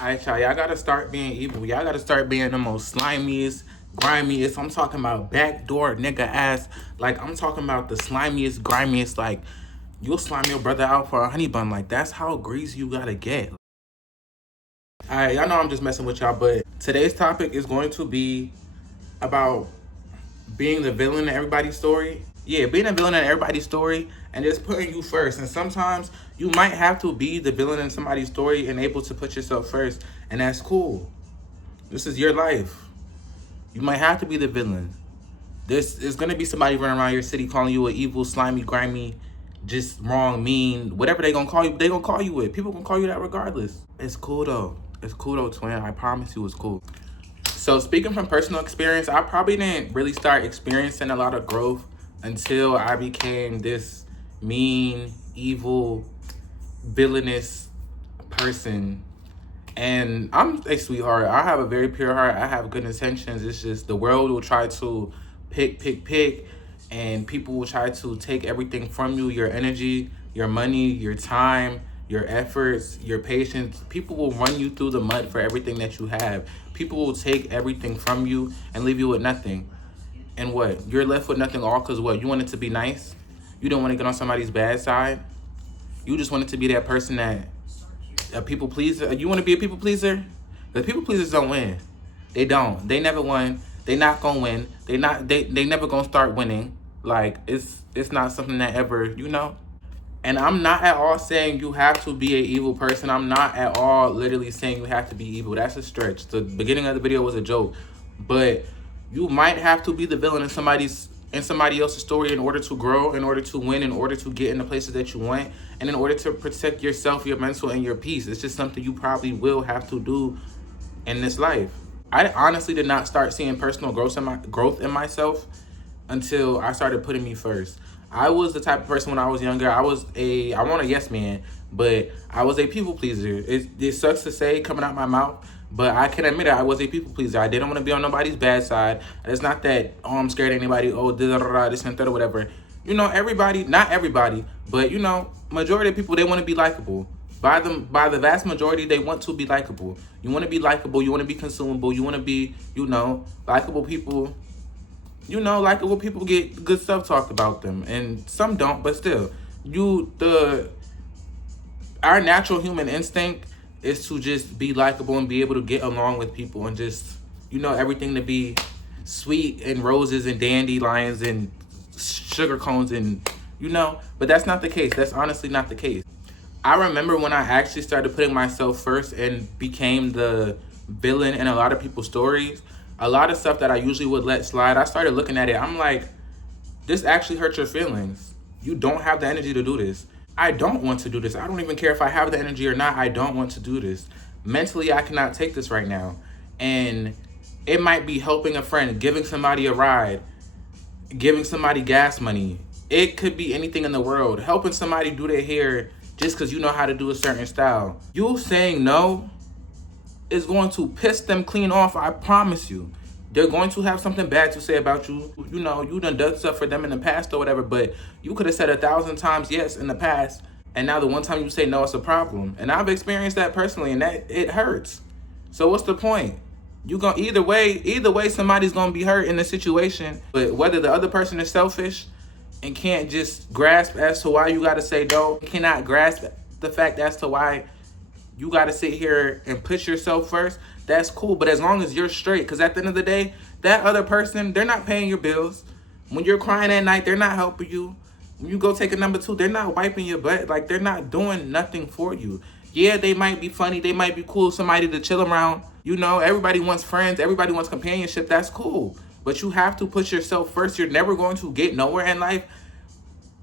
Alright, y'all gotta start being evil. Y'all gotta start being the most slimiest, grimiest. I'm talking about backdoor nigga ass. Like, I'm talking about the slimiest, grimiest. Like, you'll slime your brother out for a honey bun. Like, that's how greasy you gotta get. Alright, y'all know I'm just messing with y'all, but today's topic is going to be about being the villain in everybody's story. Yeah, being a villain in everybody's story and just putting you first. And sometimes you might have to be the villain in somebody's story and able to put yourself first. And that's cool. This is your life. You might have to be the villain. This is gonna be somebody running around your city calling you an evil, slimy, grimy, just wrong, mean, whatever they gonna call you, they gonna call you it. People gonna call you that regardless. It's cool though. It's cool though, twin. I promise you it's cool. So speaking from personal experience, I probably didn't really start experiencing a lot of growth until I became this mean, evil, villainous person. And I'm a sweetheart. I have a very pure heart. I have good intentions. It's just the world will try to pick, and people will try to take everything from you, your energy, your money, your time, your efforts, your patience. People will run you through the mud for everything that you have. People will take everything from you and leave you with nothing. And what? You're left with nothing all because what? You wanted to be nice? You didn't want to get on somebody's bad side? You just wanted to be that person that a people pleaser? You want to be a people pleaser? The people pleasers don't win. They don't. They never won. They not gonna win. They never gonna start winning. Like it's not something that ever, And I'm not at all saying you have to be an evil person. I'm not at all literally saying you have to be evil. That's a stretch. The beginning of the video was a joke. But you might have to be the villain in somebody else's story in order to grow, in order to win, in order to get in the places that you want, and in order to protect yourself, your mental, and your peace. It's just something you probably will have to do in this life. I honestly did not start seeing personal growth in myself until I started putting me first. I was the type of person when I was younger, I want a yes man, but I was a people pleaser. It sucks to say coming out my mouth, but I can admit it, I was a people pleaser. I didn't want to be on nobody's bad side. It's not that, I'm scared of anybody, this and that or whatever. Everybody, not everybody, but majority of people, they want to be likable. By the vast majority, they want to be likable. You want to be likable, you want to be consumable, you want to be, likable people. Likable people get good stuff talked about them, and some don't, but still, our natural human instinct is to just be likable and be able to get along with people and just, everything to be sweet and roses and dandelions and sugar cones and, but that's not the case. That's honestly not the case. I remember when I actually started putting myself first and became the villain in a lot of people's stories, a lot of stuff that I usually would let slide, I started looking at it. I'm like, this actually hurts your feelings. You don't have the energy to do this. I don't want to do this. I don't even care if I have the energy or not. I don't want to do this. Mentally, I cannot take this right now. And it might be helping a friend, giving somebody a ride, giving somebody gas money. It could be anything in the world. Helping somebody do their hair just because you know how to do a certain style. You saying no is going to piss them clean off, I promise you. They're going to have something bad to say about you. You done stuff for them in the past or whatever, but you could have said 1,000 times yes in the past, and now the one time you say no, it's a problem. And I've experienced that personally, and that it hurts. So what's the point? Either way, somebody's gonna be hurt in the situation. But whether the other person is selfish and can't just grasp as to why you gotta say no, cannot grasp the fact as to why you got to sit here and put yourself first, that's cool. But as long as you're straight, because at the end of the day, that other person, they're not paying your bills. When you're crying at night, they're not helping you. When you go take a number 2, they're not wiping your butt. Like, they're not doing nothing for you. Yeah, they might be funny. They might be cool, somebody to chill around. Everybody wants friends. Everybody wants companionship. That's cool. But you have to put yourself first. You're never going to get nowhere in life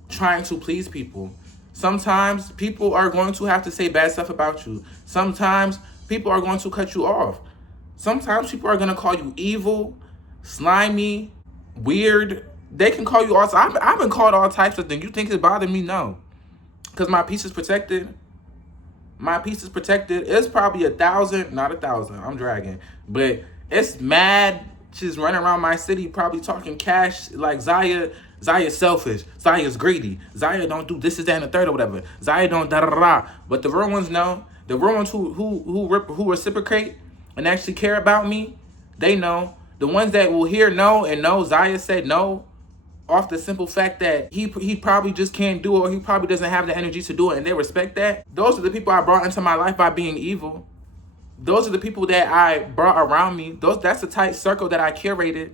trying to please people. Sometimes people are going to have to say bad stuff about you. Sometimes people are going to cut you off. Sometimes people are going to call you evil, slimy, weird. They can call you all. I've been called all types of things. You think it bothered me? No. Because my peace is protected. My peace is protected. It's probably 1,000, not 1,000. I'm dragging. But it's mad. She's running around my city probably talking cash like Ziah's selfish. Ziah's greedy. Ziah don't do this, is that, and the third or whatever. Ziah don't da-da-da-da. But the real ones know The real ones who reciprocate and actually care about me, they know. The ones that will hear no and know Zaya said no off the simple fact that he probably just can't do it, or he probably doesn't have the energy to do it, and they respect that. Those are the people I brought into my life by being evil. Those are the people that I brought around me. That's a tight circle that I curated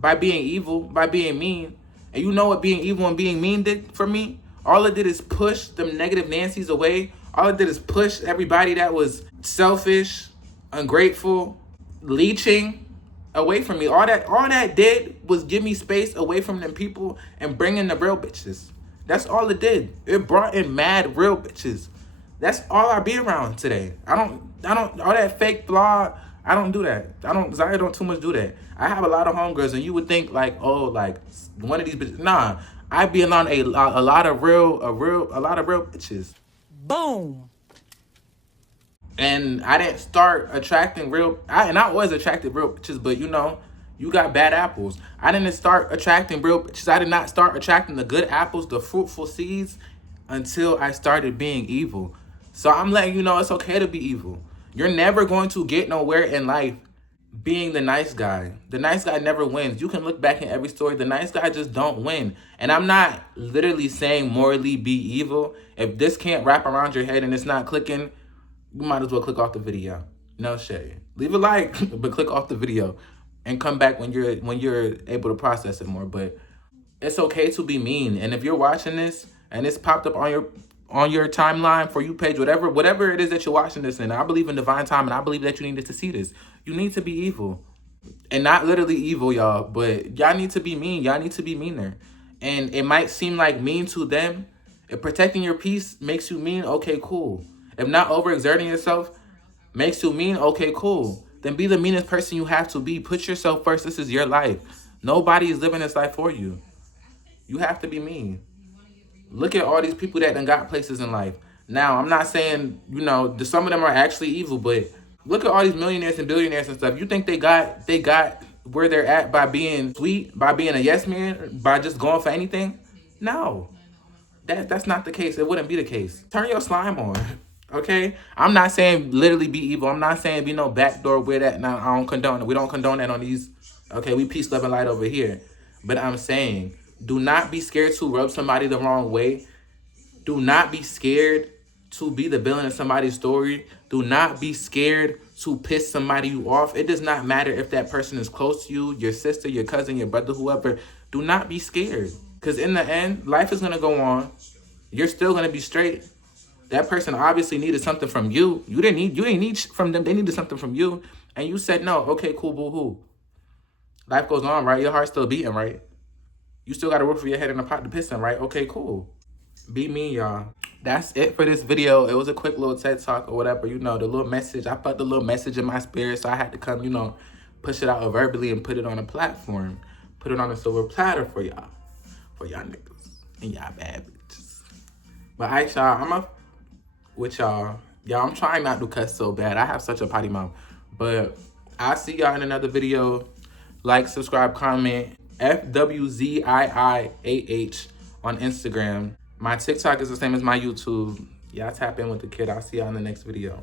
by being evil, by being mean. And you know what being evil and being mean did for me? All it did is push them negative Nancy's away. All it did is push everybody that was selfish, ungrateful, leeching away from me. All that did was give me space away from them people and bring in the real bitches. That's all it did. It brought in mad real bitches. That's all I be around today. I don't all that fake flaw. I don't do that. Zaya don't too much do that. I have a lot of homegirls, and you would think like, oh, like one of these bitches. Nah, I be around a lot of real bitches. Boom. And I didn't start attracting I always attracted real bitches, but you know, you got bad apples. I didn't start attracting real bitches. I did not start attracting the good apples, the fruitful seeds, until I started being evil. So I'm letting you know it's okay to be evil. You're never going to get nowhere in life being the nice guy. The nice guy never wins. You can look back in every story. The nice guy just don't win. And I'm not literally saying morally be evil. If this can't wrap around your head and it's not clicking, you might as well click off the video. No shade. Leave a like, but click off the video and come back when you're able to process it more. But it's okay to be mean. And if you're watching this and it's popped up on your timeline, For You page, whatever it is that you're watching this in, I believe in divine time, and I believe that you needed to see this. You need to be evil. And not literally evil, y'all, but y'all need to be mean. Y'all need to be meaner. And it might seem like mean to them. If protecting your peace makes you mean, okay, cool. If not overexerting yourself makes you mean, okay, cool. Then be the meanest person you have to be. Put yourself first. This is your life. Nobody is living this life for you. You have to be mean. Look at all these people that done got places in life. Now, I'm not saying, you know, some of them are actually evil, but look at all these millionaires and billionaires and stuff. You think they got where they're at by being sweet, by being a yes man, by just going for anything? No. That's not the case. It wouldn't be the case. Turn your slime on. Okay? I'm not saying literally be evil. I'm not saying be no backdoor with that. Now, I don't condone it. We don't condone that on these. Okay, we peace, love, and light over here. But I'm saying, do not be scared to rub somebody the wrong way. Do not be scared to be the villain of somebody's story. Do not be scared to piss somebody off. It does not matter if that person is close to you, your sister, your cousin, your brother, whoever. Do not be scared. Because in the end, life is going to go on. You're still going to be straight. That person obviously needed something from you. You didn't need from them. They needed something from you. And you said no. Okay, cool, boo-hoo. Life goes on, right? Your heart's still beating, right? You still got a roof for your head and a pot to piss in, right? Okay, cool. Be mean, y'all. That's it for this video. It was a quick little TED Talk or whatever. You know, the little message. I felt the little message in my spirit, so I had to come, you know, push it out verbally and put it on a platform. Put it on a silver platter for y'all. For y'all niggas and y'all bad bitches. But all right, y'all. I'm up with y'all. Y'all, I'm trying not to cuss so bad. I have such a potty mouth. But I'll see y'all in another video. Like, subscribe, comment. fwziiah on Instagram. My TikTok is the same as my YouTube. Y'all tap in with the kid. I'll see y'all in the next video.